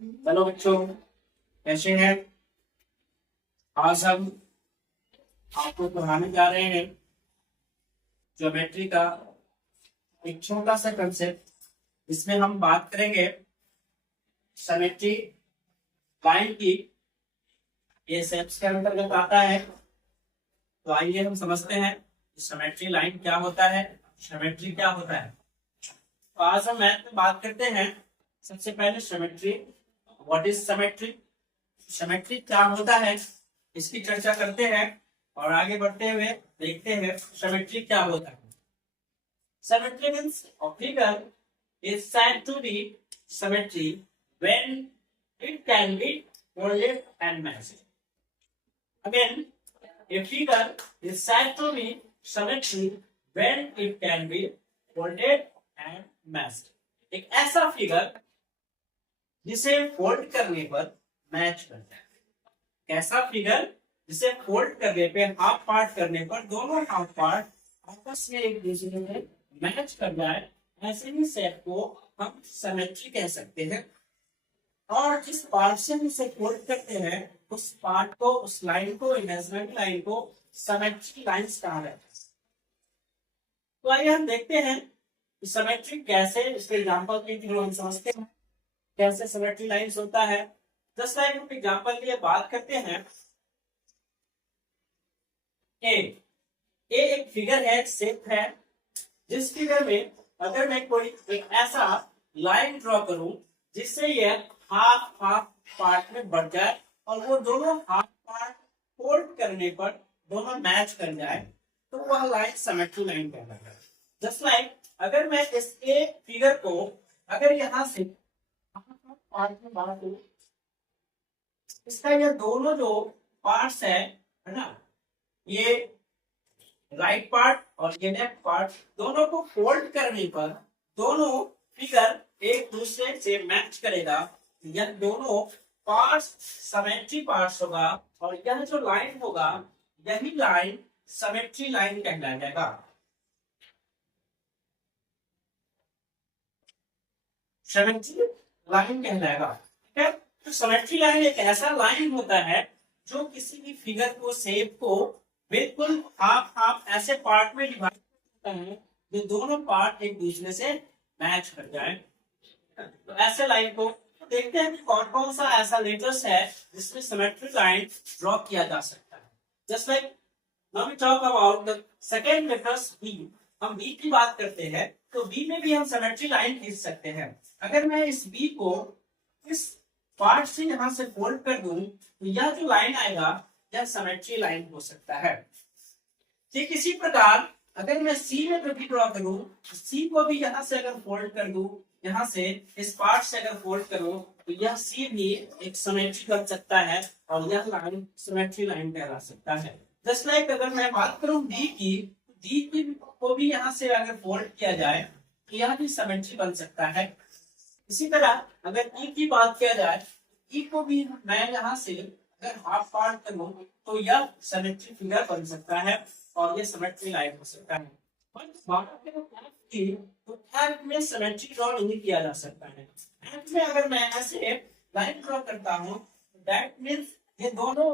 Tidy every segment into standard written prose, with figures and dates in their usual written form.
Hello बच्चों, कैसे हैं? आज हम आपको पढ़ाने जा रहे हैं ज्योमेट्री का एक छोटा सा कंसेप्ट। इसमें हम बात करेंगे सिमेट्री लाइन की। ये शेप्स के अंतर्गत आता है। तो आइए हम समझते हैं सिमेट्री लाइन क्या होता है, सिमेट्री क्या होता है। तो आज हम मैथ में बात करते हैं। सबसे पहले symmetry, what is symmetry, symmetry क्या होता है, इसकी चर्चा करते हैं और आगे बढ़ते हुए देखते हैं सिमेट्री क्या होता है। Symmetry means a figure is said to be symmetry when it can be folded and matched. Again, a figure is said to be symmetry when it can be folded and matched. एक ऐसा figure जिसे fold करने पर match बनता है। कैसा figure जिसे fold करने पे, हाफ पार्ट करने पर दोनों हाफ पार्ट आपस में एक दूसरे में मैच कर जाए, ऐसे ही सेट को हम सिमेट्री कह सकते हैं। और जिस पार्ट से हम इसे फोल्ड करते हैं उस पार्ट को, उस लाइन को, इमेजिनरी लाइन को सिमेट्री लाइंस कहा जाता है। तो आइए हम देखते हैं सिमेट्री कैसे, इसके एग्जांपल के थ्रू हम समझते हैं कैसे सिमेट्री लाइंस होता है। जस्ट लाइक हम एग्जांपल लिए बात करते हैं। ए एक फिगर है, शेप है, जिस फिगर में अगर मैं कोई एक ऐसा लाइन ड्रॉ करूं जिससे ये हाफ हाफ पार्ट में बढ़ जाए और वो दोनों हाफ पार्ट फोल्ड करने पर दोनों मैच कर जाए, तो वह लाइन सिमेट्री लाइन कहलाता है। जस्ट लाइक अगर मैं इस ए फिगर को अगर यहां से पार्ट में बांटूं, इसका ये दोनों जो पार्ट्स है ना, ये राइट पार्ट और ये लेफ्ट पार्ट, दोनों को फोल्ड करने पर दोनों फिगर एक दूसरे से मैच करेगा। यह दोनों पार्ट्स सिमेट्री पार्ट्स होगा और यह जो लाइन होगा यही लाइन सिमेट्री लाइन कहलाएगा। सिमेट्री लाइन कहलाएगा, ठीक है। तो सिमेट्री लाइन एक ऐसा लाइन होता है जो किसी भी फिगर को, शेप को बिल्कुल हाफ हाफ ऐसे पार्ट में डिवाइड करता है जो दोनों पार्ट एक दूसरे से मैच कर जाए। तो ऐसे लाइन को देखते हैं कि कौन कौन सा ऐसा लेटर्स है जिसमें सिमेट्री लाइन ड्रॉ किया जा सकता है। Just like now we talk about the second letters B. हम बी की बात करते हैं तो बी में भी हम सिमेट्री लाइन खींच सकते हैं। अगर मैं इस बी को इस पार्ट से यहां से फोल्ड कर दूं तो यह जो लाइन आएगा यह सिमेट्री लाइन हो सकता है। ठीक इसी प्रकार अगर मैं सी में भी ड्रॉ करूं, सी को भी यहां से अगर फोल्ड कर दूं, यहां से इस पार्ट से अगर फोल्ड करूं तो यह सी भी एक सिमेट्री बन सकता है और यह लाइन सिमेट्री लाइन कहला सकता है। जस्ट लाइक अगर मैं बात करूं डी की, डी की को भी यहां से अगर फोल्ड किया जाए तो यह भी सिमेट्री बन सकता है। इसी तरह अगर ई की बात किया जाए, ई को भी मैं यहां से अगर हाफ पार्ट करूं तो यह सिमेट्री फिगर बन सकता है और यह सिमेट्री लाइन हो सकता है। पर बात करें एफ की, तो एफ में सिमेट्री ड्रॉ नहीं किया जा सकता है। एफ में अगर मैं ऐसे लाइन ड्रॉ करता हूं दैट मींस ये दोनों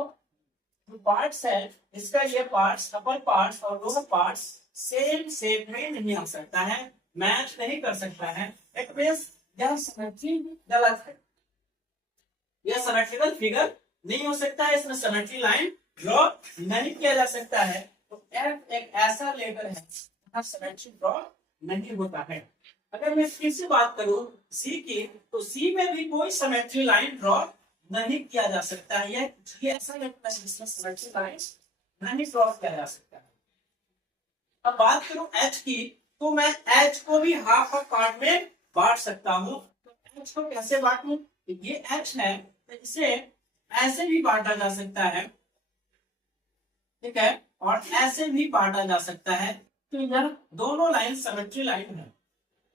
जो पार्ट्स है, इसका ये पार्ट्स, अपर पार्ट्स और लोअर पार्ट्स सेम शेप में नहीं आ सकता है, मैच नहीं कर सकता है। इट मींस यह सिमेट्री गलत है, यह सिमेट्रिकल फिगर नहीं हो सकता है, इसमें सिमेट्री लाइन ड्रॉ नहीं किया जा सकता है। तो एफ एक ऐसा लेटर है जहां सिमेट्री ड्रॉ नहीं होता है। अगर मैं फिर से बात करूं सी की, तो सी में भी कोई सिमेट्री लाइन ड्रॉ नहीं किया जा सकता है। ये ऐसा लेटर है जिसमें सिमेट्री लाइन नहीं ड्रॉ किया जा सकता है। अब बात करूं एच की, तो मैं एच को भी हाफ ऑफ पार्ट में बांट सकता हूं। तो एच को कैसे बांटूं? ये एच है तो इसे ऐसे भी बांटा जा सकता है, ठीक है, और ऐसे भी बांटा जा सकता है। तो यह दोनों लाइन सिमेट्री लाइन है,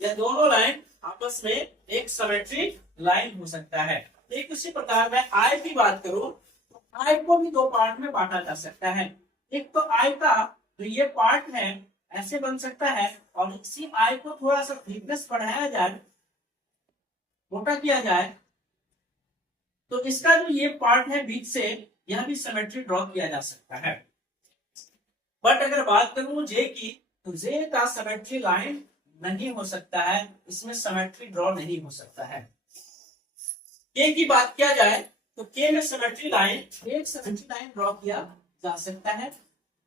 यह दोनों लाइन आपस में एक सिमेट्री लाइन हो सकता है। एक उसी प्रकार मैं आई की बात करूं तो आई को भी दो पार्ट में बांटा जा सकता है। एक तो आई का जो ये पार्ट है ऐसे बन सकता है और इसी आई को थोड़ा सा थिकनेस बढ़ाया जाए, मोटा किया जाए, तो इसका जो ये पार्ट है बीच से, यह भी सिमेट्री ड्रॉ किया जा सकता है। बट अगर बात करूं जे की, तो जे का सिमेट्री लाइन नहीं हो सकता है, इसमें सिमेट्री ड्रॉ नहीं हो सकता है। के की बात किया जाए तो के में सिमेट्री लाइन, एक सिमेट्री लाइन ड्रॉ किया जा सकता है,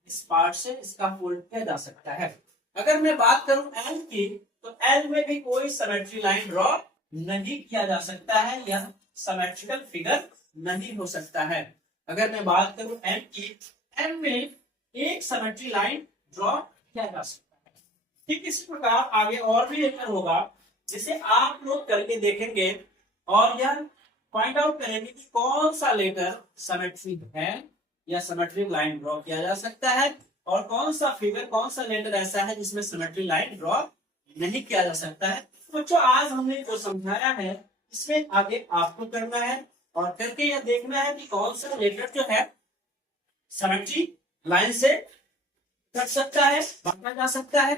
इस पार्ट से इसका फोल्ड किया जा सकता है। अगर मैं बात करूं एल की, तो एल में भी कोई सिमेट्री लाइन ड्रॉ नहीं किया जा सकता है, यह सिमेट्रिकल फिगर नहीं हो सकता है। अगर मैं बात करूं एम की, एम में एक सिमेट्री लाइन ड्रॉ किया जा सकता है। ठीक इसी प्रकार आगे और भी लेटर होगा जिसे आप लोग करके देखेंगे और यह फाइंड आउट करेंगे कि कौन सा लेटर सिमेट्रिक है या सिमेट्रिक लाइन ड्रॉ किया जा सकता है, और कौन सा फिगर, कौन सा लेटर ऐसा है जिसमें सिमेट्रिक लाइन ड्रॉ नहीं किया जा सकता है। बच्चों आज हमने जो समझाया है इसमें आगे आपको करना है और करके यह देखना है कि कौन सा लेटर जो है सिमेट्री लाइन से कट सकता है, बांटा जा सकता है।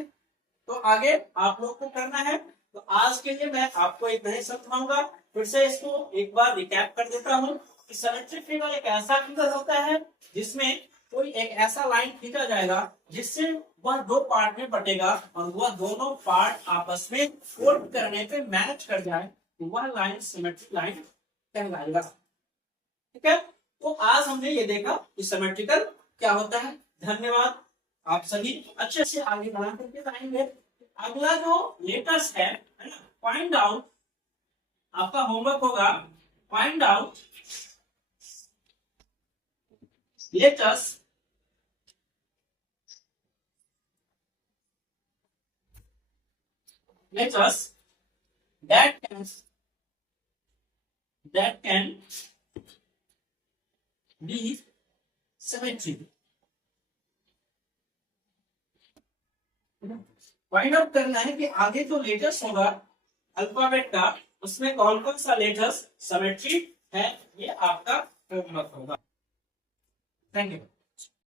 तो आगे आप लोग को करना है। तो आज के लिए मैं आपको एक नए समझाऊंगा, फिर से इसको एक बार रिकैप कर देता हूँ कि सिमेट्रिक फिगर एक ऐसा फिगर होता है जिसमें कोई एक ऐसा लाइन खींचा जाएगा जिससे वह दो पार्ट में बटेगा और वह दोनों पार्ट आपस में फोल्ड करने पे मैच कर जाए, तो वह लाइन सिमेट्रिक लाइन कहलाएगा। ठीक है, तो आज हमने ये देखा कि सिमेट्रिकल क्या होता है। धन्यवाद, आप सभी अच्छे से आगे बना करके जाएंगे। अगला जो लेटर्स है ना, फाइंड आउट, आपका होमवर्क होगा find out letters that can be symmetric। Find out करना है कि आगे जो लेटर्स होगा अल्फाबेट का, उसमें कौन कौन सा लेटर्स सिमेट्रिक है, ये आपका होमवर्क होगा। Thank you.